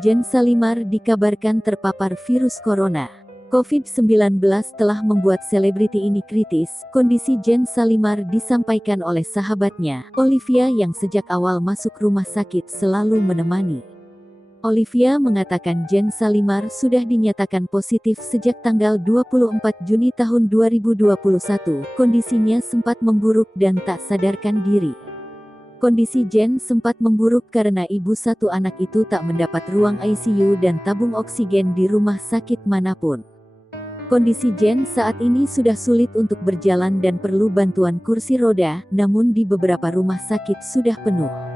Jen Salimar dikabarkan terpapar virus corona. COVID-19 telah membuat selebriti ini kritis. Kondisi Jen Salimar disampaikan oleh sahabatnya, Olivia, yang sejak awal masuk rumah sakit selalu menemani. Olivia mengatakan Jen Salimar sudah dinyatakan positif sejak tanggal 24 Juni tahun 2021. Kondisinya sempat memburuk dan tak sadarkan diri. Kondisi Jen sempat memburuk karena ibu satu anak itu tak mendapat ruang ICU dan tabung oksigen di rumah sakit manapun. Kondisi Jen saat ini sudah sulit untuk berjalan dan perlu bantuan kursi roda, namun di beberapa rumah sakit sudah penuh.